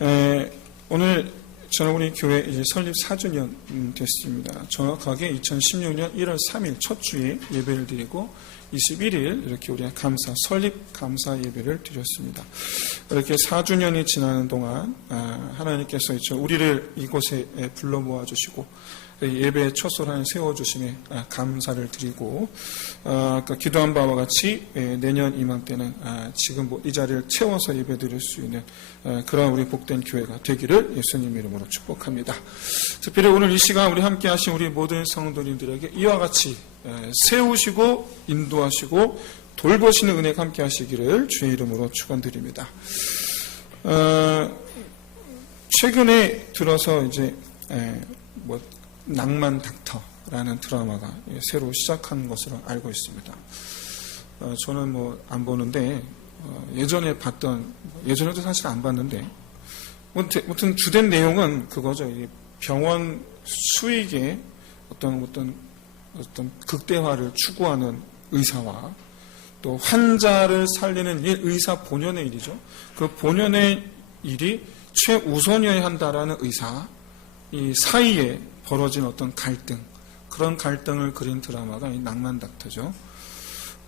오늘 저는 우리 교회 이제 설립 4주년 됐습니다. 정확하게 2016년 1월 3일 첫 주에 예배를 드리고 21일 이렇게 우리 설립 감사 예배를 드렸습니다. 이렇게 4주년이 지나는 동안 하나님께서 우리를 이곳에 불러 모아주시고 예배의 첫 소란을 세워주심에 감사를 드리고 기도한 바와 같이 내년 이맘때는 지금 이 자리를 채워서 예배 드릴 수 있는 그런 우리 복된 교회가 되기를 예수님 이름으로 축복합니다. 특별히 오늘 이 시간 우리 함께 하신 우리 모든 성도님들에게 이와 같이 세우시고 인도하시고 돌보시는 은혜가 함께 하시기를 주의 이름으로 축원드립니다. 최근에 들어서 이제 낭만 닥터라는 드라마가 새로 시작한 것으로 알고 있습니다. 저는 안 보는데 예전에도 사실 안 봤는데 아무튼 주된 내용은 그거죠. 병원 수익의 어떤 극대화를 추구하는 의사와 또 환자를 살리는 일, 의사 본연의 일이죠. 그 본연의 일이 최우선이어야 한다라는 의사 이 사이에 벌어진 어떤 갈등, 그런 갈등을 그린 드라마가 이 낭만 닥터죠.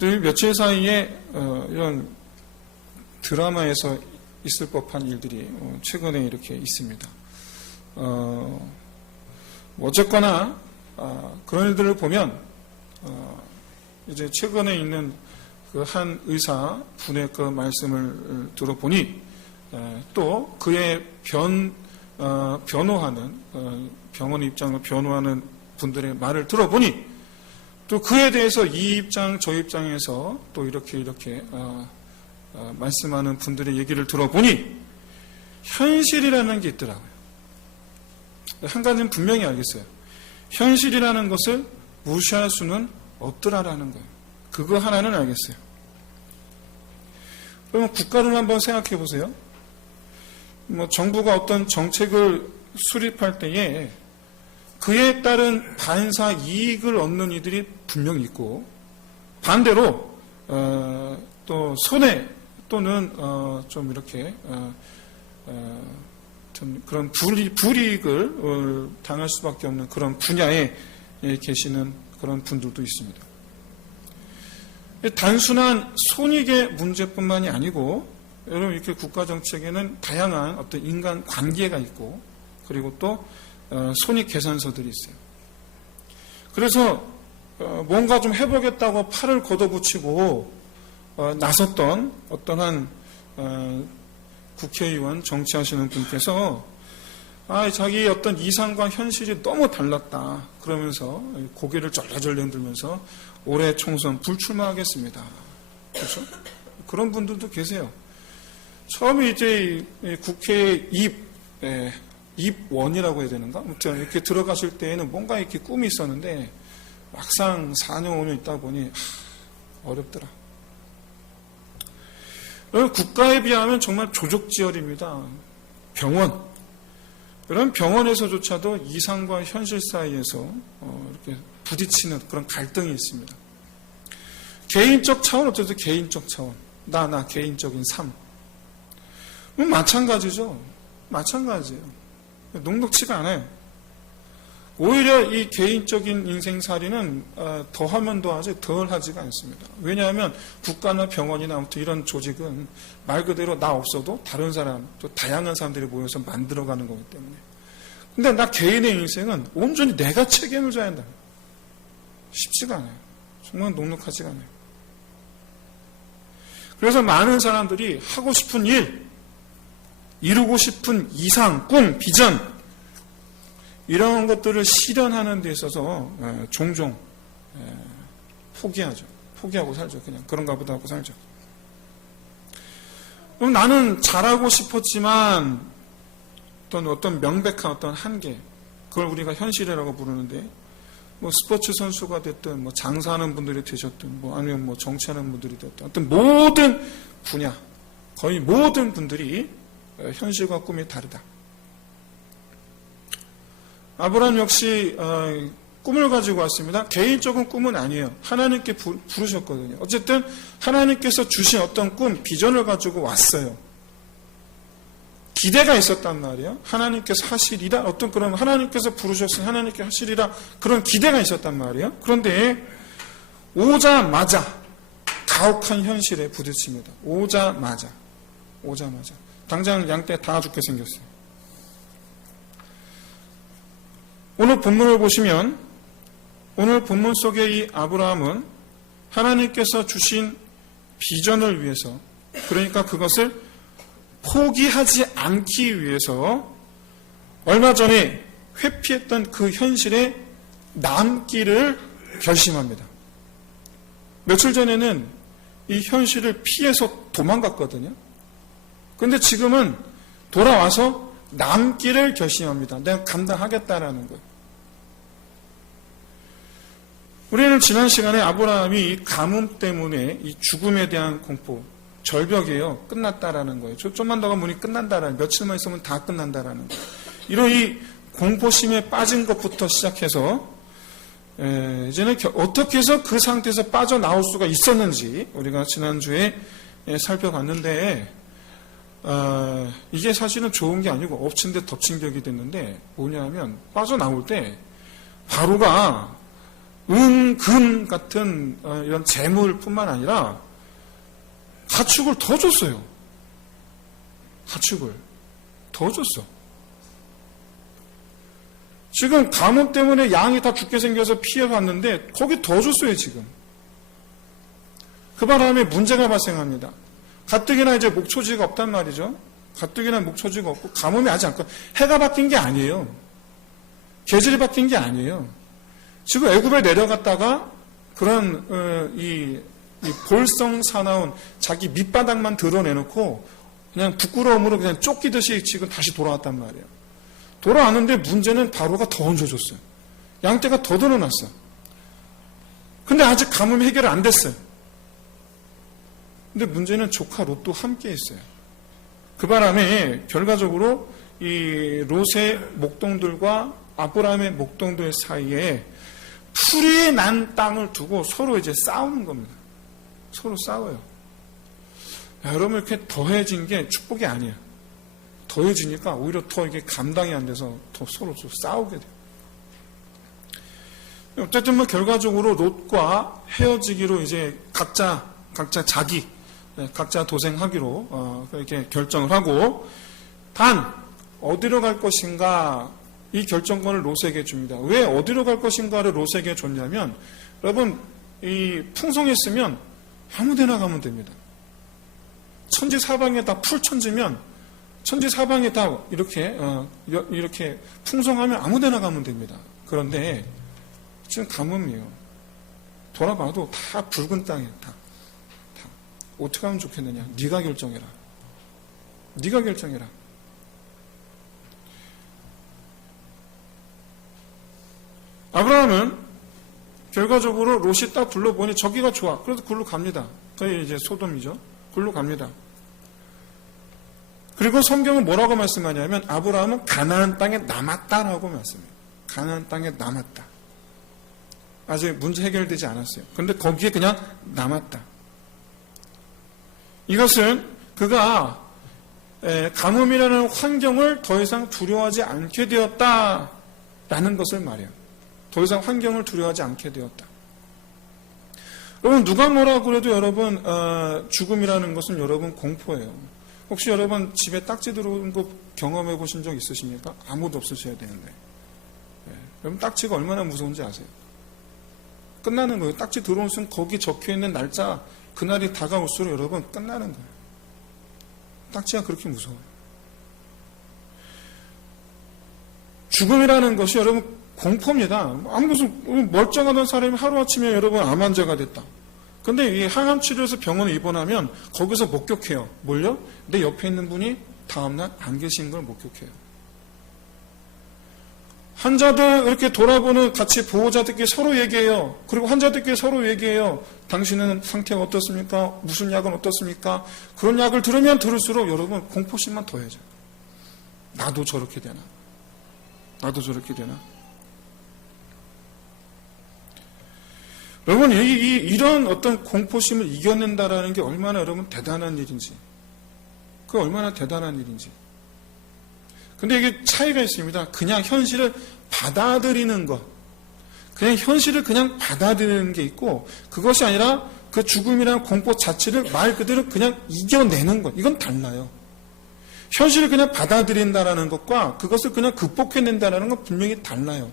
또 며칠 사이에 이런 드라마에서 있을 법한 일들이 최근에 이렇게 있습니다. 어쨌거나 그런 일들을 보면 이제 최근에 있는 그 한 의사 분의 그 말씀을 들어보니 또 그의 변호하는 병원 입장으로 변호하는 분들의 말을 들어보니 또 그에 대해서 이 입장 저 입장에서 또 이렇게 말씀하는 분들의 얘기를 들어보니 현실이라는 게 있더라고요. 한 가지는 분명히 알겠어요. 현실이라는 것을 무시할 수는 없더라라는 거예요. 그거 하나는 알겠어요. 그러면 국가를 한번 생각해 보세요. 정부가 어떤 정책을 수립할 때에 그에 따른 반사 이익을 얻는 이들이 분명히 있고 반대로 또 손해 또는 좀 이렇게 좀 그런 불이익을 당할 수밖에 없는 그런 분야에 계시는 그런 분들도 있습니다. 단순한 손익의 문제뿐만이 아니고 여러분 이렇게 국가 정책에는 다양한 어떤 인간 관계가 있고 그리고 또 손익 계산서들이 있어요. 그래서 뭔가 좀 해보겠다고 팔을 걷어붙이고 나섰던 어떤 한 국회의원 정치하시는 분께서 자기 어떤 이상과 현실이 너무 달랐다 그러면서 고개를 절레절레 흔들면서 올해 총선 불출마하겠습니다. 그렇죠? 그런 분들도 계세요. 처음에 이제 국회에 입원이라고 해야 되는가? 아무튼 이렇게 들어가실 때에는 뭔가 이렇게 꿈이 있었는데 막상 4년 5년 있다 보니 어렵더라. 국가에 비하면 정말 조족지혈입니다. 병원. 그런 병원에서조차도 이상과 현실 사이에서 이렇게 부딪히는 그런 갈등이 있습니다. 개인적 차원 어쩌죠? 개인적 차원. 나 개인적인 삶. 마찬가지죠. 마찬가지예요. 녹록치가 않아요. 오히려 이 개인적인 인생살이는 더하면 더하지 덜 하지가 않습니다. 왜냐하면 국가나 병원이나 아무튼 이런 조직은 말 그대로 나 없어도 다른 사람, 또 다양한 사람들이 모여서 만들어가는 거기 때문에. 근데 나 개인의 인생은 온전히 내가 책임을 져야 한다. 쉽지가 않아요. 정말 녹록하지가 않아요. 그래서 많은 사람들이 하고 싶은 일, 이루고 싶은 이상, 꿈, 비전 이런 것들을 실현하는 데 있어서 종종 포기하죠. 포기하고 살죠. 그냥 그런가 보다 하고 살죠. 그럼 나는 잘하고 싶었지만 어떤 명백한 어떤 한계 그걸 우리가 현실이라고 부르는데 스포츠 선수가 됐든 장사하는 분들이 되셨든 아니면 정치하는 분들이 됐든 어떤 모든 분야 거의 모든 분들이 현실과 꿈이 다르다. 아브라함 역시 꿈을 가지고 왔습니다. 개인적인 꿈은 아니에요. 하나님께 부르셨거든요. 어쨌든 하나님께서 주신 어떤 꿈, 비전을 가지고 왔어요. 기대가 있었단 말이에요. 하나님께서 하시리라, 어떤 그런 하나님께서 부르셨으니 하나님께 하시리라 그런 기대가 있었단 말이에요. 그런데 오자마자 가혹한 현실에 부딪힙니다. 오자마자 당장 양떼 다 죽게 생겼어요. 오늘 본문을 보시면 오늘 본문 속의 이 아브라함은 하나님께서 주신 비전을 위해서, 그러니까 그것을 포기하지 않기 위해서 얼마 전에 회피했던 그 현실에 남기를 결심합니다. 며칠 전에는 이 현실을 피해서 도망갔거든요. 그런데 지금은 돌아와서 남기를 결심합니다. 내가 감당하겠다라는 거예요. 우리는 지난 시간에 아브라함이 이 가뭄 때문에 이 죽음에 대한 공포, 절벽이에요. 끝났다라는 거예요. 좀만 더 가면 끝난다라는, 며칠만 있으면 다 끝난다라는 거예요. 이런 이 공포심에 빠진 것부터 시작해서 이제는 어떻게 해서 그 상태에서 빠져나올 수가 있었는지 우리가 지난주에 살펴봤는데, 이게 사실은 좋은 게 아니고 엎친 데 덮친 격이 됐는데, 뭐냐면 빠져나올 때 바로가 은, 금 같은 이런 재물뿐만 아니라 가축을 더 줬어요. 가축을 더 줬어. 지금 가뭄 때문에 양이 다 죽게 생겨서 피해갔는데 거기 더 줬어요. 지금 그 바람에 문제가 발생합니다. 가뜩이나 이제 목초지가 없단 말이죠. 가뜩이나 목초지가 없고 가뭄이 아직 않고, 해가 바뀐 게 아니에요. 계절이 바뀐 게 아니에요. 지금 애굽에 내려갔다가 그런 이 볼성 사나운 자기 밑바닥만 드러내놓고 그냥 부끄러움으로 그냥 쫓기듯이 지금 다시 돌아왔단 말이에요. 돌아왔는데 문제는 바로가 더 얹어줬어요. 양떼가 더 늘어났어. 근데 아직 가뭄 해결 안 됐어요. 근데 문제는 조카 롯도 함께 있어요. 그 바람에 결과적으로 이 롯의 목동들과 아브라함의 목동들 사이에 풀이 난 땅을 두고 서로 이제 싸우는 겁니다. 서로 싸워요. 여러분, 이렇게 더해진 게 축복이 아니에요. 더해지니까 오히려 더 이게 감당이 안 돼서 더 서로 좀 싸우게 돼요. 어쨌든 뭐 결과적으로 롯과 헤어지기로 이제 각자 도생하기로 이렇게 결정을 하고, 단 어디로 갈 것인가 이 결정권을 롯에게 줍니다. 왜 어디로 갈 것인가를 롯에게 줬냐면, 여러분, 이 풍성했으면 아무데나 가면 됩니다. 천지사방에 다 풀 천지면, 천지사방에 다 이렇게 풍성하면 아무데나 가면 됩니다. 그런데 지금 가뭄이에요. 돌아봐도 다 붉은 땅이에요. 다. 어떻게 하면 좋겠느냐? 네가 결정해라. 네가 결정해라. 아브라함은 결과적으로 롯이 딱 둘러보니 저기가 좋아. 그래서 굴로 갑니다. 거의 이제 소돔이죠. 굴로 갑니다. 그리고 성경은 뭐라고 말씀하냐면 아브라함은 가나안 땅에 남았다라고 말씀해요. 가나안 땅에 남았다. 아직 문제 해결되지 않았어요. 그런데 거기에 그냥 남았다. 이것은 그가 가뭄이라는 환경을 더 이상 두려워하지 않게 되었다라는 것을 말해요. 더 이상 환경을 두려워하지 않게 되었다. 여러분, 누가 뭐라고 그래도 여러분 죽음이라는 것은 여러분 공포예요. 혹시 여러분 집에 딱지 들어온 거 경험해 보신 적 있으십니까? 아무도 없으셔야 되는데. 여러분 딱지가 얼마나 무서운지 아세요? 끝나는 거예요. 딱지 들어온 순간 거기 적혀있는 날짜, 그날이 다가올수록 여러분 끝나는 거예요. 딱지가 그렇게 무서워요. 죽음이라는 것이 여러분 공포입니다. 무슨 멀쩡하던 사람이 하루아침에 여러분 암 환자가 됐다. 근데 이 항암 치료에서 병원에 입원하면 거기서 목격해요. 뭘요? 내 옆에 있는 분이 다음날 안 계신 걸 목격해요. 환자들 이렇게 돌아보는 같이 보호자들끼리 서로 얘기해요. 그리고 환자들끼리 서로 얘기해요. 당신은 상태가 어떻습니까? 무슨 약은 어떻습니까? 그런 약을 들으면 들을수록 여러분 공포심만 더해져요. 나도 저렇게 되나? 나도 저렇게 되나? 여러분, 이런 어떤 공포심을 이겨낸다라는 게 얼마나 여러분 대단한 일인지, 그 얼마나 대단한 일인지. 근데 이게 차이가 있습니다. 그냥 현실을 받아들이는 것. 그냥 현실을 그냥 받아들이는 게 있고, 그것이 아니라 그 죽음이라는 공포 자체를 말 그대로 그냥 이겨내는 것. 이건 달라요. 현실을 그냥 받아들인다라는 것과 그것을 그냥 극복해낸다라는 건 분명히 달라요.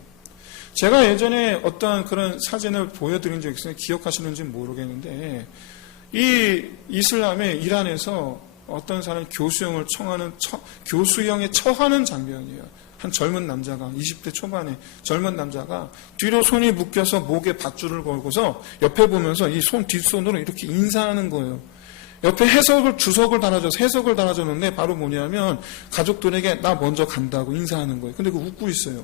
제가 예전에 어떤 그런 사진을 보여드린 적이 있어요. 기억하시는지 모르겠는데, 이 이슬람의 이란에서 어떤 사람이 교수형에 처하는 장면이에요. 한 젊은 남자가, 20대 초반에 젊은 남자가 뒤로 손이 묶여서 목에 밧줄을 걸고서 옆에 보면서 이 손 뒷손으로 이렇게 인사하는 거예요. 옆에 주석을 달아줬는데 바로 뭐냐면 가족들에게 나 먼저 간다고 인사하는 거예요. 근데 그거 웃고 있어요.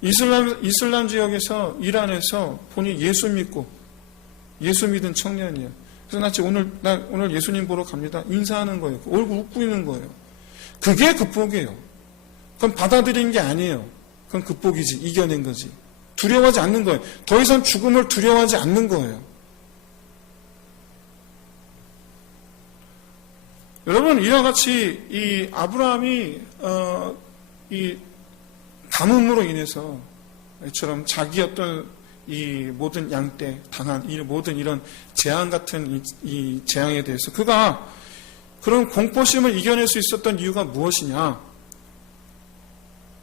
이슬람 지역에서, 이란에서 본인이 예수 믿은 청년이에요. 그래서 나 오늘 예수님 보러 갑니다. 인사하는 거예요. 얼굴 웃고 있는 거예요. 그게 극복이에요. 그건 받아들이는 게 아니에요. 그건 극복이지. 이겨낸 거지. 두려워하지 않는 거예요. 더 이상 죽음을 두려워하지 않는 거예요. 여러분, 이와 같이 이 아브라함이 이 가뭄으로 인해서 이처럼 자기 어떤 이 모든 양떼 당한 이 모든 이런 재앙 같은 이 재앙에 대해서 그가 그런 공포심을 이겨낼 수 있었던 이유가 무엇이냐?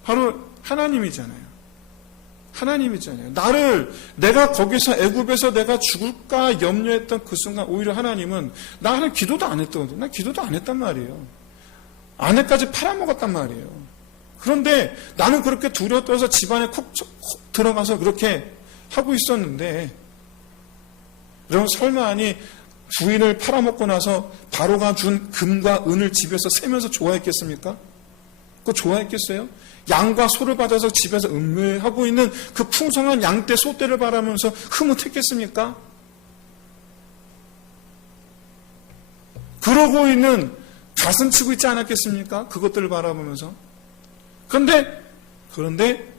바로 하나님이잖아요. 내가 거기서 애굽에서 내가 죽을까 염려했던 그 순간 오히려 하나님은 나는 기도도 안 했거든. 나 기도도 안 했단 말이에요. 아내까지 팔아먹었단 말이에요. 그런데 나는 그렇게 두려워 떨어서 집안에 콕 들어가서 그렇게 하고 있었는데, 여러분 설마 아니 부인을 팔아먹고 나서 바로가 준 금과 은을 집에서 세면서 좋아했겠습니까? 그거 좋아했겠어요? 양과 소를 받아서 집에서 음매하고 있는 그 풍성한 양떼 소떼를 바라면서 흐뭇했겠습니까? 그러고 있는 가슴 치고 있지 않았겠습니까? 그것들을 바라보면서. 그런데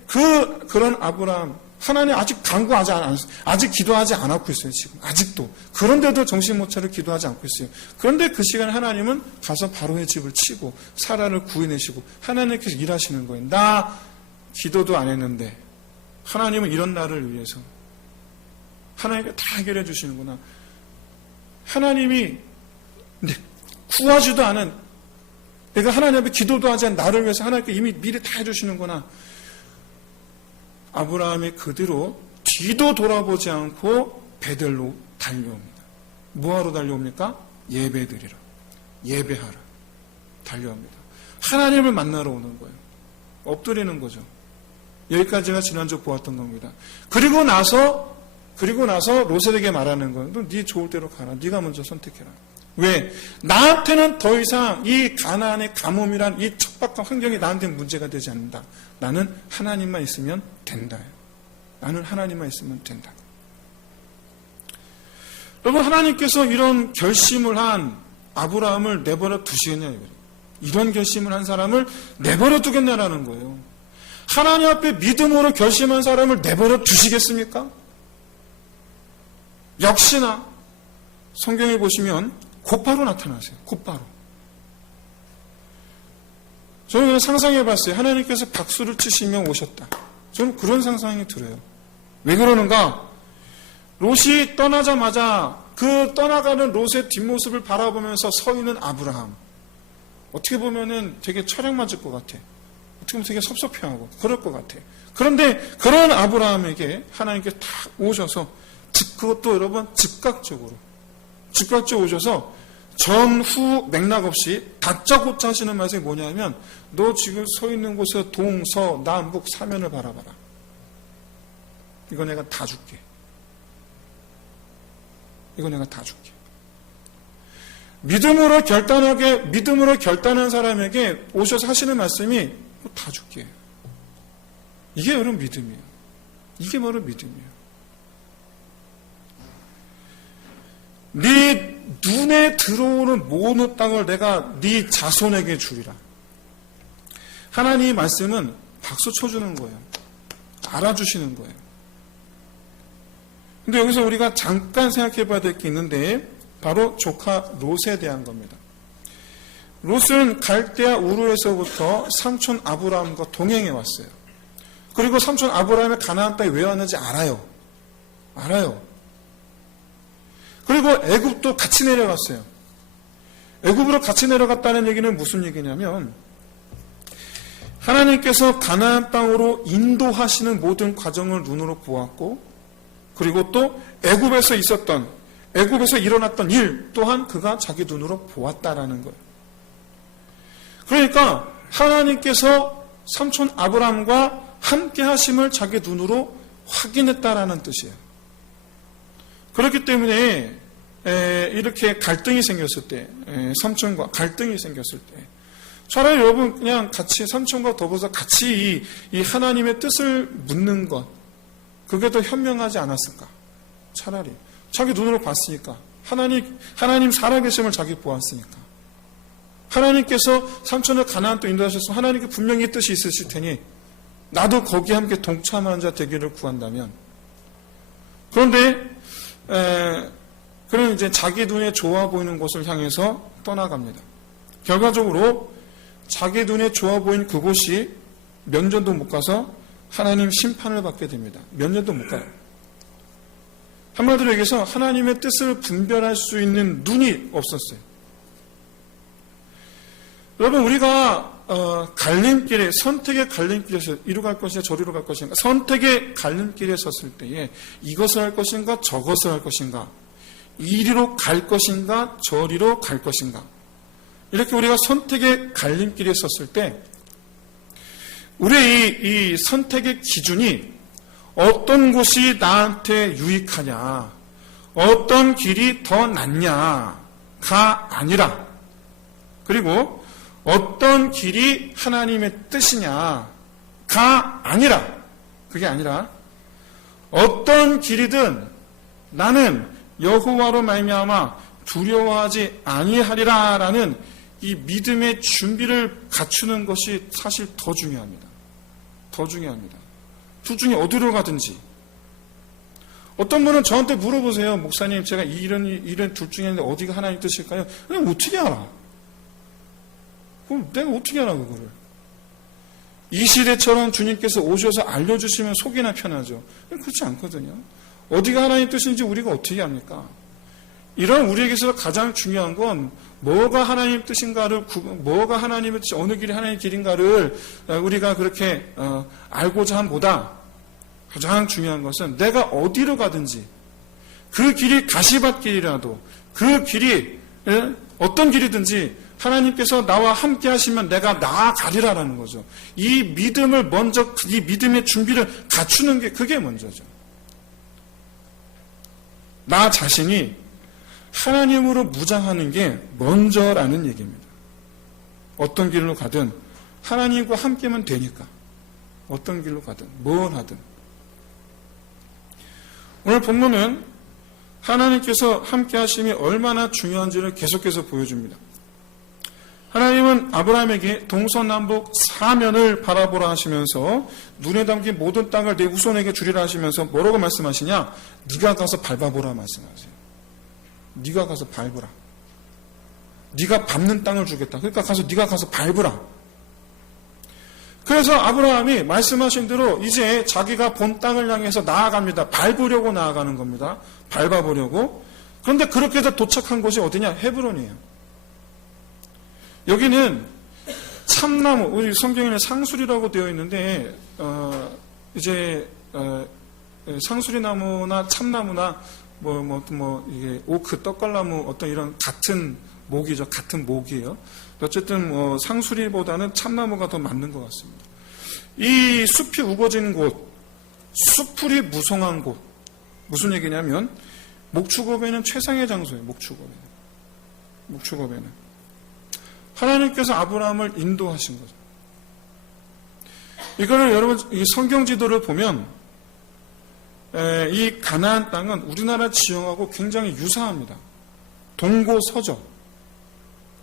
그런 아브라함, 하나님 아직 기도하지 않았고 있어요, 지금. 아직도. 그런데도 정신 못 차려 기도하지 않고 있어요. 그런데 그 시간에 하나님은 가서 바로의 집을 치고, 사라를 구해내시고, 하나님께서 일하시는 거예요. 나 기도도 안 했는데, 하나님은 이런 나를 위해서, 하나님께 다 해결해 주시는구나. 하나님이 구하지도 않은, 내가 하나님 앞에 기도도 하지 않은 나를 위해서 하나님께 이미 미리 다 해주시는구나. 아브라함이 그대로 뒤도 돌아보지 않고 베델로 달려옵니다. 뭐하러 달려옵니까? 예배드리러, 예배하러 달려옵니다. 하나님을 만나러 오는 거예요. 엎드리는 거죠. 여기까지가 지난주 보았던 겁니다. 그리고 나서 롯에게 말하는 거예요. 너 네 좋을 대로 가라. 네가 먼저 선택해라. 왜? 나한테는 더 이상 이 가나안의 가뭄이란 이 척박한 환경이 나한테는 문제가 되지 않는다. 나는 하나님만 있으면 된다. 나는 하나님만 있으면 된다. 여러분, 하나님께서 이런 결심을 한 아브라함을 내버려 두시겠냐 이거예요. 이런 결심을 한 사람을 내버려 두겠냐라는 거예요. 하나님 앞에 믿음으로 결심한 사람을 내버려 두시겠습니까? 역시나 성경에 보시면 곧바로 나타나세요. 곧바로. 저는 그냥 상상해 봤어요. 하나님께서 박수를 치시며 오셨다. 저는 그런 상상이 들어요. 왜 그러는가? 롯이 떠나자마자 그 떠나가는 롯의 뒷모습을 바라보면서 서 있는 아브라함. 어떻게 보면은 되게 철학 맞을 것 같아. 어떻게 보면 되게 섭섭해하고 그럴 것 같아. 그런데 그런 아브라함에게 하나님께서 탁 오셔서 그것도 여러분 즉각적으로 오셔서 전후 맥락 없이 다짜고짜 하시는 말씀이 뭐냐면 너 지금 서 있는 곳에 동서 남북 사면을 바라봐라. 이거 내가 다 줄게. 이거 내가 다 줄게. 믿음으로 결단한 사람에게 오셔서 하시는 말씀이 다 줄게. 이게 여러분 믿음이에요. 이게 바로 믿음이에요. 네 눈에 들어오는 모든 땅을 내가 네 자손에게 주리라. 하나님의 말씀은 박수 쳐주는 거예요. 알아주시는 거예요. 근데 여기서 우리가 잠깐 생각해 봐야 될 게 있는데 바로 조카 롯에 대한 겁니다. 롯은 갈대아 우르에서부터 삼촌 아브라함과 동행해 왔어요. 그리고 삼촌 아브라함의 가나안 땅에 왜 왔는지 알아요. 그리고 애굽도 같이 내려갔어요. 애굽으로 같이 내려갔다는 얘기는 무슨 얘기냐면 하나님께서 가나안 땅으로 인도하시는 모든 과정을 눈으로 보았고, 그리고 또 애굽에서 일어났던 일 또한 그가 자기 눈으로 보았다라는 거예요. 그러니까 하나님께서 삼촌 아브라함과 함께 하심을 자기 눈으로 확인했다라는 뜻이에요. 그렇기 때문에 이렇게 갈등이 생겼을 때, 삼촌과 갈등이 생겼을 때, 차라리 여러분 그냥 같이 삼촌과 더불어서 같이 이 하나님의 뜻을 묻는 것, 그게 더 현명하지 않았을까? 차라리 자기 눈으로 봤으니까, 하나님 살아계심을 자기 보았으니까, 하나님께서 삼촌을 가나안 땅 인도하셔서 하나님께 분명히 뜻이 있으실 테니 나도 거기에 함께 동참하는 자 되기를 구한다면, 그런데 그는 이제 자기 눈에 좋아 보이는 곳을 향해서 떠나갑니다. 결과적으로 자기 눈에 좋아 보인 그곳이 몇 년도 못 가서 하나님 심판을 받게 됩니다. 몇 년도 못 가요. 한마디로 얘기해서 하나님의 뜻을 분별할 수 있는 눈이 없었어요. 여러분, 우리가 갈림길에, 선택의 갈림길에서 이리로 갈 것인가 저리로 갈 것인가, 선택의 갈림길에 섰을 때에 이것을 할 것인가 저것을 할 것인가, 이리로 갈 것인가 저리로 갈 것인가, 이렇게 우리가 선택의 갈림길에 섰을 때 우리의 이 선택의 기준이 어떤 곳이 나한테 유익하냐, 어떤 길이 더 낫냐가 아니라, 그리고 어떤 길이 하나님의 뜻이냐가 아니라, 그게 아니라 어떤 길이든 나는 여호와로 말미암아 두려워하지 아니하리라라는 이 믿음의 준비를 갖추는 것이 사실 더 중요합니다. 둘 중에 어디로 가든지. 어떤 분은 저한테 물어보세요. 목사님, 제가 이런 둘 중에 어디가 하나님 뜻일까요? 그냥 어떻게 알아? 그럼 내가 어떻게 알아, 그거를? 이 시대처럼 주님께서 오셔서 알려주시면 속이나 편하죠. 그렇지 않거든요. 어디가 하나님 뜻인지 우리가 어떻게 압니까? 이런 우리에게서 가장 중요한 건 뭐가 하나님 뜻인가를, 뭐가 하나님의 뜻, 어느 길이 하나님의 길인가를 우리가 그렇게 알고자 함보다 가장 중요한 것은 내가 어디로 가든지 그 길이 가시밭길이라도 그 길이 어떤 길이든지 하나님께서 나와 함께 하시면 내가 나아가리라라는 거죠. 이 믿음을 먼저, 이 믿음의 준비를 갖추는 게 그게 먼저죠. 나 자신이 하나님으로 무장하는 게 먼저라는 얘기입니다. 어떤 길로 가든 하나님과 함께면 되니까. 어떤 길로 가든 뭘 하든. 오늘 본문은 하나님께서 함께 하심이 얼마나 중요한지를 계속해서 보여줍니다. 하나님은 아브라함에게 동서남북 사면을 바라보라 하시면서 눈에 담긴 모든 땅을 내 후손에게 주리라 하시면서 뭐라고 말씀하시냐? 네가 가서 밟아보라 말씀하세요. 네가 가서 밟으라. 네가 밟는 땅을 주겠다. 그러니까 네가 가서 밟으라. 그래서 아브라함이 말씀하신 대로 이제 자기가 본 땅을 향해서 나아갑니다. 밟으려고 나아가는 겁니다. 밟아보려고. 그런데 그렇게 해서 도착한 곳이 어디냐? 헤브론이에요. 여기는 참나무, 우리 성경에는 상수리라고 되어 있는데 상수리나무나 참나무나 이게 오크, 떡갈나무 어떤 이런 같은 목이죠. 같은 목이에요. 어쨌든 상수리보다는 참나무가 더 맞는 것 같습니다. 이 숲이 우거진 곳, 숲풀이 무성한 곳, 무슨 얘기냐면 목축업에는 최상의 장소예요. 목축업에는 하나님께서 아브라함을 인도하신 거죠. 이거를 여러분 이 성경 지도를 보면 이 가나안 땅은 우리나라 지형하고 굉장히 유사합니다.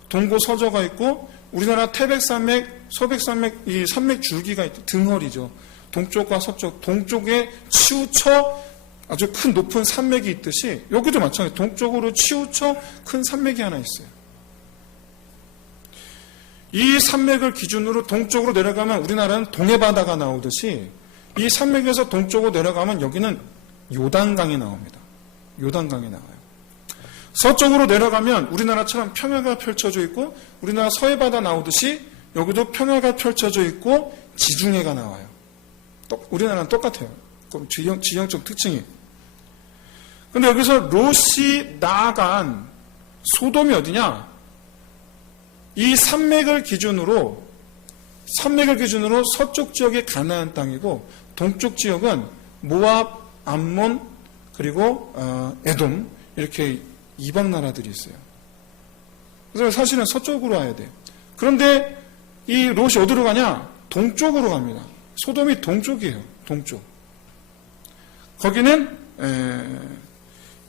동고서저가 있고 우리나라 태백산맥, 서백산맥 이 산맥 줄기가 있고 등허리죠. 동쪽과 서쪽, 동쪽에 치우쳐 아주 큰 높은 산맥이 있듯이 여기도 마찬가지예요. 동쪽으로 치우쳐 큰 산맥이 하나 있어요. 이 산맥을 기준으로 동쪽으로 내려가면 우리나라는 동해바다가 나오듯이 이 산맥에서 동쪽으로 내려가면 여기는 요단강이 나옵니다. 요단강이 나와요. 서쪽으로 내려가면 우리나라처럼 평야가 펼쳐져 있고 우리나라 서해바다 나오듯이 여기도 평야가 펼쳐져 있고 지중해가 나와요. 우리나라는 똑같아요. 지형적 특징이. 근데 여기서 롯이 나아간 소돔이 어디냐? 이 산맥을 기준으로 서쪽 지역이 가나안 땅이고 동쪽 지역은 모압, 암몬, 그리고 에돔 이렇게 이방 나라들이 있어요. 그래서 사실은 서쪽으로 와야 돼요. 그런데 이 롯이 어디로 가냐? 동쪽으로 갑니다. 소돔이 동쪽이에요. 동쪽. 거기는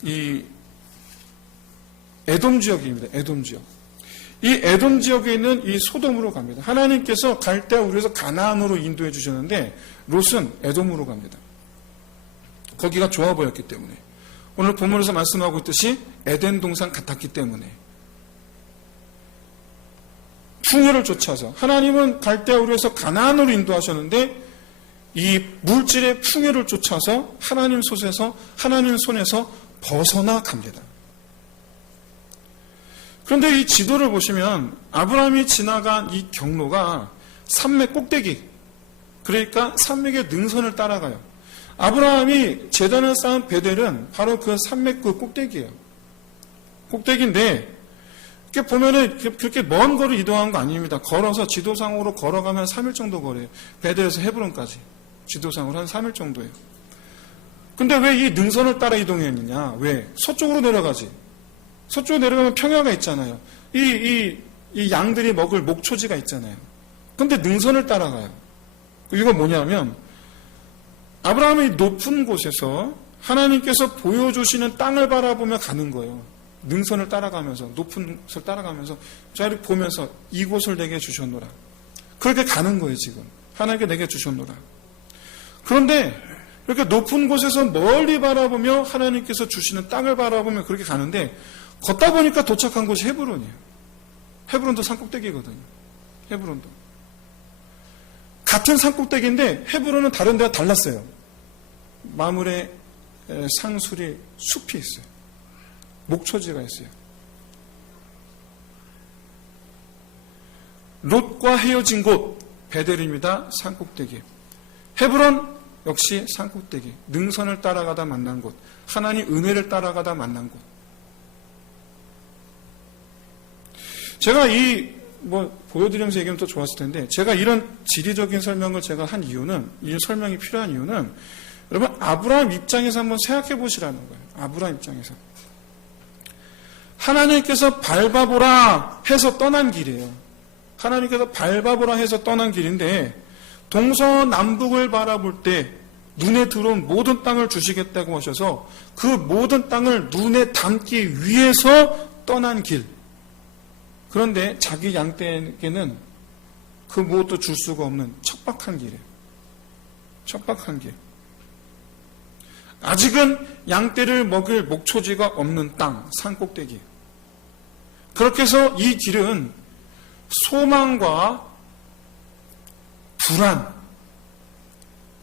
이 에돔 지역입니다. 에돔 지역. 이 에돔 지역에 있는 이 소돔으로 갑니다. 하나님께서 갈대아 우르에서 가나안으로 인도해 주셨는데 롯은 에돔으로 갑니다. 거기가 좋아 보였기 때문에. 오늘 본문에서 말씀하고 있듯이 에덴 동산 같았기 때문에. 풍요를 쫓아서 하나님은 갈대아 우르에서 가나안으로 인도하셨는데 이 물질의 풍요를 쫓아서 하나님 손에서 벗어나 갑니다. 그런데 이 지도를 보시면 아브라함이 지나간 이 경로가 산맥 꼭대기, 그러니까 산맥의 능선을 따라가요. 아브라함이 제단을 쌓은 베델은 바로 그 산맥 그 꼭대기예요. 꼭대기인데 이렇게 보면은 그렇게 먼 거리를 이동한 거 아닙니다. 걸어서 지도상으로 걸어가면 3일 정도 거리예요. 베델에서 헤브론까지 지도상으로 한 3일 정도예요. 근데 왜 이 능선을 따라 이동했느냐? 왜? 서쪽으로 내려가지. 서쪽으로 내려가면 평야가 있잖아요. 이 양들이 먹을 목초지가 있잖아요. 근데 능선을 따라가요. 이건 뭐냐면 아브라함이 높은 곳에서 하나님께서 보여주시는 땅을 바라보며 가는 거예요. 능선을 따라가면서, 높은 곳을 따라가면서 저를 보면서 이곳을 내게 주셨노라. 그렇게 가는 거예요. 지금 하나님께 내게 주셨노라. 그런데 이렇게 높은 곳에서 멀리 바라보며 하나님께서 주시는 땅을 바라보며 그렇게 가는데 걷다 보니까 도착한 곳이 헤브론이에요. 헤브론도 산꼭대기거든요. 헤브론도. 같은 산꼭대기인데 헤브론은 다른 데와 달랐어요. 마물의 상수리 숲이 있어요. 목초지가 있어요. 롯과 헤어진 곳 베델입니다. 산꼭대기. 헤브론 역시 산꼭대기. 능선을 따라가다 만난 곳. 하나님 은혜를 따라가다 만난 곳. 제가 보여드리면서 얘기하면 더 좋았을 텐데, 제가 이런 지리적인 설명을 제가 한 이유는, 이 설명이 필요한 이유는, 여러분, 아브라함 입장에서 한번 생각해 보시라는 거예요. 아브라함 입장에서. 하나님께서 밟아보라 해서 떠난 길이에요. 하나님께서 밟아보라 해서 떠난 길인데, 동서남북을 바라볼 때, 눈에 들어온 모든 땅을 주시겠다고 하셔서, 그 모든 땅을 눈에 담기 위해서 떠난 길. 그런데 자기 양떼에게는 그 무엇도 줄 수가 없는 척박한 길이에요. 척박한 길. 아직은 양떼를 먹일 목초지가 없는 땅, 산꼭대기. 그렇게 해서 이 길은 소망과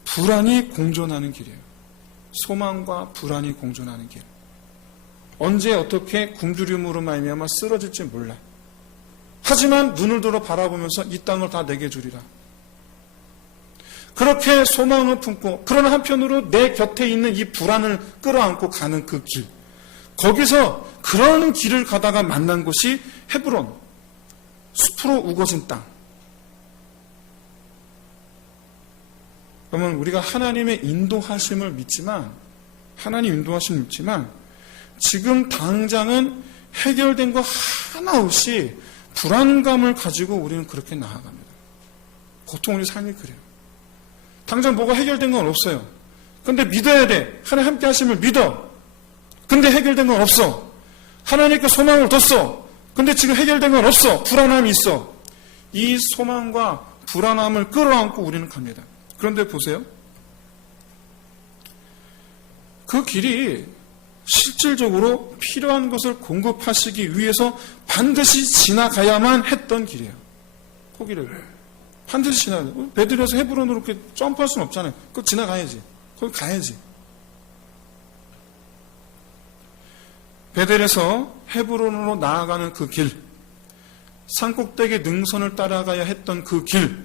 불안이 공존하는 길이에요. 소망과 불안이 공존하는 길. 언제 어떻게 굶주림으로 말미암아 쓰러질지 몰라. 하지만 눈을 들어 바라보면서 이 땅을 다 내게 주리라. 그렇게 소망을 품고, 그러나 한편으로 내 곁에 있는 이 불안을 끌어안고 가는 그 길. 거기서 그런 길을 가다가 만난 곳이 헤브론, 숲으로 우거진 땅. 그러면 우리가 하나님의 인도하심을 믿지만, 지금 당장은 해결된 거 하나 없이 불안감을 가지고 우리는 그렇게 나아갑니다. 보통 우리 삶이 그래요. 당장 뭐가 해결된 건 없어요. 근데 믿어야 돼. 하나님 함께 하심을 믿어. 근데 해결된 건 없어. 하나님께 소망을 뒀어. 근데 지금 해결된 건 없어. 불안함이 있어. 이 소망과 불안함을 끌어안고 우리는 갑니다. 그런데 보세요. 그 길이 실질적으로 필요한 것을 공급하시기 위해서 반드시 지나가야만 했던 길이에요. 거기를. 반드시 지나야 돼. 베들에서 헤브론으로 이렇게 점프할 수는 없잖아요. 그거 지나가야지. 거기 가야지. 베델에서 헤브론으로 나아가는 그 길, 산꼭대기 능선을 따라가야 했던 그 길,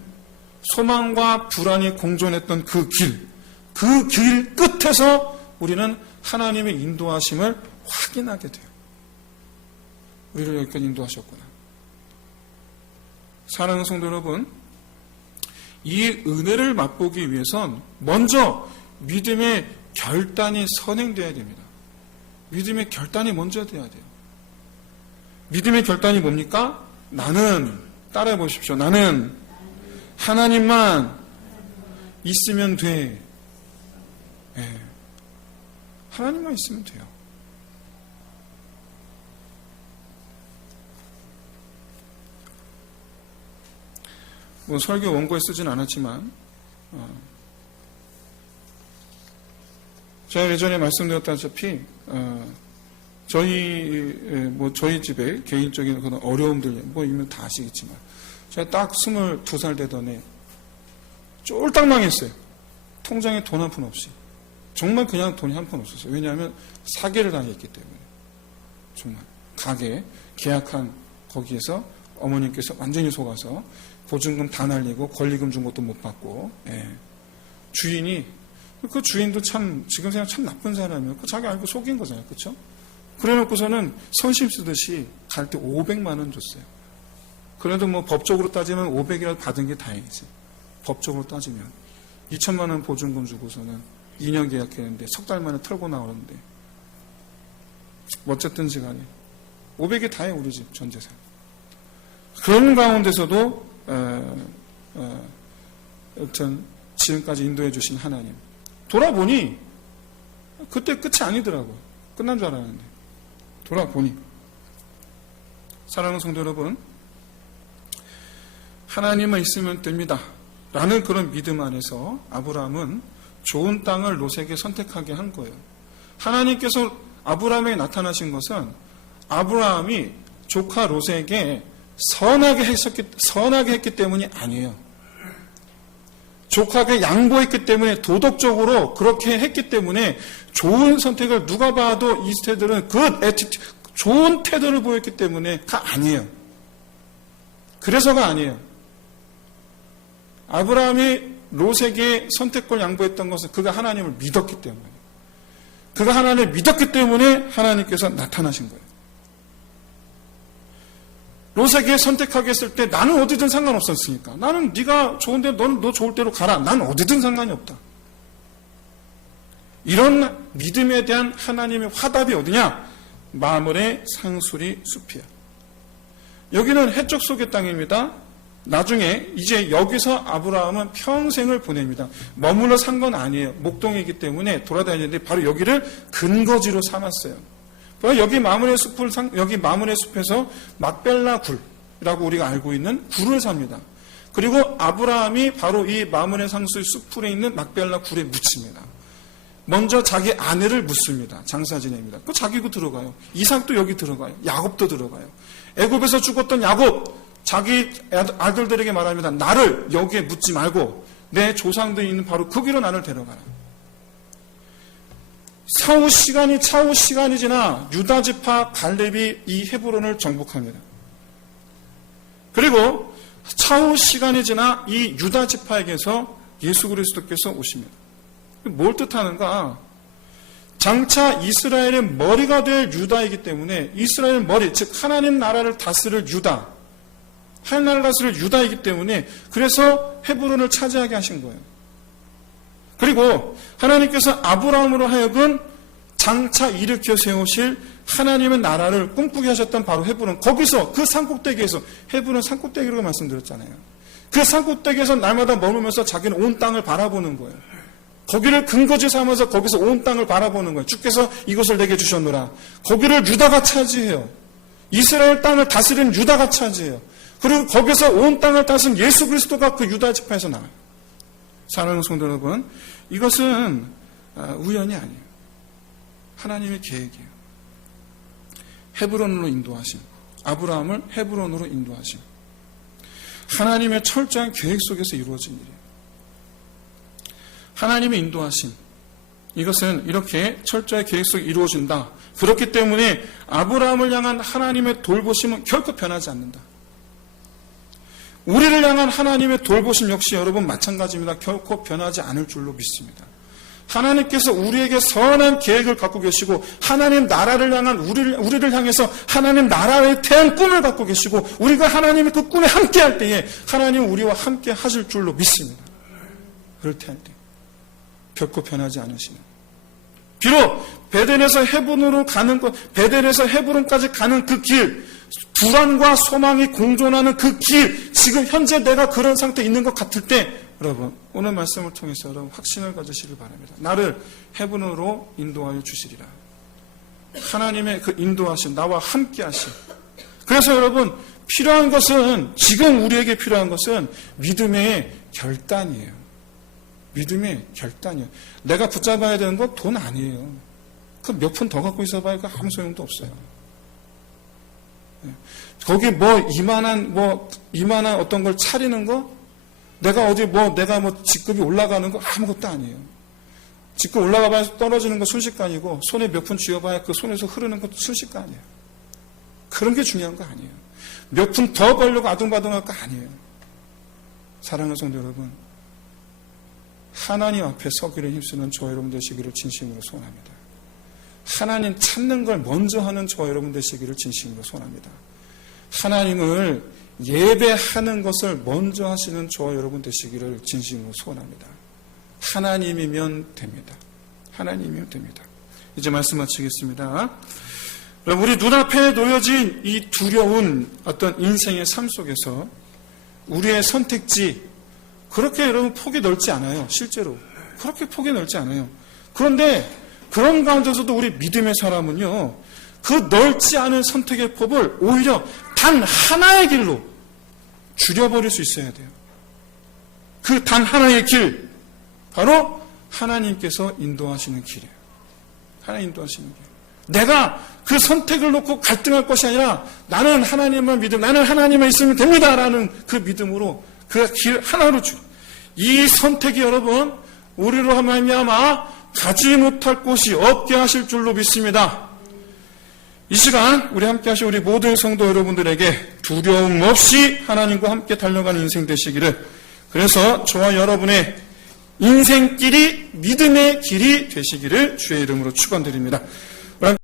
소망과 불안이 공존했던 그 길 끝에서 우리는 하나님의 인도하심을 확인하게 돼요. 우리를 여기까지 인도하셨구나. 사랑하는 성도 여러분, 이 은혜를 맛보기 위해선 먼저 믿음의 결단이 선행되어야 됩니다. 믿음의 결단이 먼저 돼야 돼요. 믿음의 결단이 뭡니까? 나는, 따라해 보십시오. 나는 하나님만 있으면 돼. 네. 하나님만 있으면 돼요. 뭐 설교 원고에 쓰진 않았지만 제가 예전에 말씀드렸다시피 저희 집에 개인적인 그런 어려움들 뭐 이면 다 아시겠지만 제가 딱 22살 되던 해 쫄딱 망했어요. 통장에 돈 한 푼 없이. 정말 그냥 돈이 한 푼 없었어요. 왜냐하면 사기를 당했기 때문에. 정말 가게 계약한 거기에서 어머님께서 완전히 속아서 보증금 다 날리고 권리금 준 것도 못 받고, 예. 주인이, 그 주인도 참 지금 생각 참 나쁜 사람이에요. 그 자기 알고 속인 거잖아요. 그렇죠? 그래 놓고서는 선심 쓰듯이 갈 때 500만 원 줬어요. 그래도 뭐 법적으로 따지면 500이라도 받은 게 다행이지. 법적으로 따지면 2천만 원 보증금 주고서는 2년 계약했는데 석 달 만에 털고 나오는데 어쨌든지 간에 500이 다해 우리 집 전 재산. 그런 가운데서도 여튼 지금까지 인도해 주신 하나님. 돌아보니 그때 끝이 아니더라고요. 끝난 줄 알았는데 돌아보니 사랑하는 성도 여러분, 하나님만 있으면 됩니다 라는 그런 믿음 안에서 아브라함은 좋은 땅을 롯에게 선택하게 한 거예요. 하나님께서 아브라함에게 나타나신 것은 아브라함이 조카 롯에게 선하게 했기 때문이 아니에요. 조카에게 양보했기 때문에, 도덕적으로 그렇게 했기 때문에 좋은 선택을, 누가 봐도 이 세대들은 좋은 태도를 보였기 때문에가 아니에요. 그래서가 아니에요. 아브라함이 롯에게 선택권을 양보했던 것은 그가 하나님을 믿었기 때문에, 그가 하나님을 믿었기 때문에 하나님께서 나타나신 거예요. 롯에게 선택하게 했을 때 나는 어디든 상관없었으니까, 나는 네가 좋은데 너 좋을 대로 가라, 난 어디든 상관이 없다. 이런 믿음에 대한 하나님의 화답이 어디냐? 마므레 상수리 숲이야. 여기는 해적 속의 땅입니다. 나중에 이제 여기서 아브라함은 평생을 보냅니다. 머물러 산 건 아니에요. 목동이기 때문에 돌아다니는데 바로 여기를 근거지로 삼았어요. 여기 마므레 숲에서 막벨라 굴이라고 우리가 알고 있는 굴을 삽니다. 그리고 아브라함이 바로 이 마므레 상수의 숲풀에 있는 막벨라 굴에 묻힙니다. 먼저 자기 아내를 묻습니다. 장사 지냅니다. 그 자기도 들어가요. 이삭도 여기 들어가요. 야곱도 들어가요. 애굽에서 죽었던 야곱, 자기 아들들에게 말합니다. 나를 여기에 묻지 말고 내 조상들이 있는 바로 거기로 나를 데려가라. 차후 시간이 지나 유다지파 갈렙이 이 헤브론을 정복합니다. 그리고 차후 시간이 지나 이 유다지파에게서 예수 그리스도께서 오십니다. 뭘 뜻하는가? 장차 이스라엘의 머리가 될 유다이기 때문에, 이스라엘 머리, 즉 하나님 나라를 다스릴 유다, 하나님 나라를 다스릴 유다이기 때문에 그래서 헤브론을 차지하게 하신 거예요. 그리고 하나님께서 아브라함으로 하여금 장차 일으켜 세우실 하나님의 나라를 꿈꾸게 하셨던 바로 헤브론, 거기서 그 산꼭대기에서, 헤브론 산꼭대기라고 말씀드렸잖아요. 그 산꼭대기에서 날마다 머물면서 자기는 온 땅을 바라보는 거예요. 거기를 근거지 삼아서 거기서 온 땅을 바라보는 거예요. 주께서 이곳을 내게 주셨노라. 거기를 유다가 차지해요. 이스라엘 땅을 다스리는 유다가 차지해요. 그리고 거기서 온 땅을 다스린 예수 그리스도가 그 유다 지파에서 나와요. 사랑하는 성도 여러분, 이것은 우연이 아니에요. 하나님의 계획이에요. 헤브론으로 인도하심, 아브라함을 헤브론으로 인도하심. 하나님의 철저한 계획 속에서 이루어진 일이에요. 하나님의 인도하심, 이것은 이렇게 철저한 계획 속에 이루어진다. 그렇기 때문에 아브라함을 향한 하나님의 돌보심은 결코 변하지 않는다. 우리를 향한 하나님의 돌보심 역시 여러분 마찬가지입니다. 결코 변하지 않을 줄로 믿습니다. 하나님께서 우리에게 선한 계획을 갖고 계시고 하나님 나라를 향한 우리를 향해서 하나님 나라에 대한 꿈을 갖고 계시고 우리가 하나님의 그 꿈에 함께할 때에 하나님은 우리와 함께 하실 줄로 믿습니다. 그럴 때 할 때 결코 변하지 않으시는, 비록 베델에서 헤브론으로 가는 것, 베델에서 헤브론까지 가는 그 길, 불안과 소망이 공존하는 그 길, 지금 현재 내가 그런 상태에 있는 것 같을 때 여러분 오늘 말씀을 통해서 여러분 확신을 가지시길 바랍니다. 나를 헤브론으로 인도하여 주시리라. 하나님의 그 인도하심, 나와 함께 하심. 그래서 여러분 필요한 것은, 지금 우리에게 필요한 것은 믿음의 결단이에요. 믿음의 결단이에요. 내가 붙잡아야 되는 건 돈 아니에요. 그 몇 푼 더 갖고 있어봐야 그 아무 소용도 없어요. 거기 이만한 어떤 걸 차리는 거, 내가 직급이 올라가는 거 아무것도 아니에요. 직급 올라가봐야 떨어지는 거 순식간이고, 손에 몇 푼 쥐어봐야 그 손에서 흐르는 것도 순식간이에요. 그런 게 중요한 거 아니에요. 몇 푼 더 벌려고 아둥바둥할 거 아니에요. 사랑하는 성도 여러분, 하나님 앞에 서기를 힘쓰는 저와 여러분 되시기를 진심으로 소원합니다. 하나님 찾는 걸 먼저 하는 저와 여러분 되시기를 진심으로 소원합니다. 하나님을 예배하는 것을 먼저 하시는 저와 여러분 되시기를 진심으로 소원합니다. 하나님이면 됩니다. 하나님이면 됩니다. 이제 말씀 마치겠습니다. 우리 눈앞에 놓여진 이 두려운 어떤 인생의 삶 속에서 우리의 선택지, 그렇게 여러분 폭이 넓지 않아요. 실제로 그렇게 폭이 넓지 않아요. 그런데 그런 가운데서도 우리 믿음의 사람은요, 그 넓지 않은 선택의 폭을 오히려 단 하나의 길로 줄여버릴 수 있어야 돼요. 그 단 하나의 길, 바로 하나님께서 인도하시는 길이에요. 하나님 인도하시는 길. 내가 그 선택을 놓고 갈등할 것이 아니라 나는 하나님만 믿음, 나는 하나님만 있으면 됩니다라는 그 믿음으로 그 길 하나로 주. 이 선택이 여러분 우리로 말미암아 가지 못할 곳이 없게 하실 줄로 믿습니다. 이 시간 우리 함께 하신 우리 모든 성도 여러분들에게 두려움 없이 하나님과 함께 달려가는 인생 되시기를, 그래서 저와 여러분의 인생길이 믿음의 길이 되시기를 주의 이름으로 축원드립니다.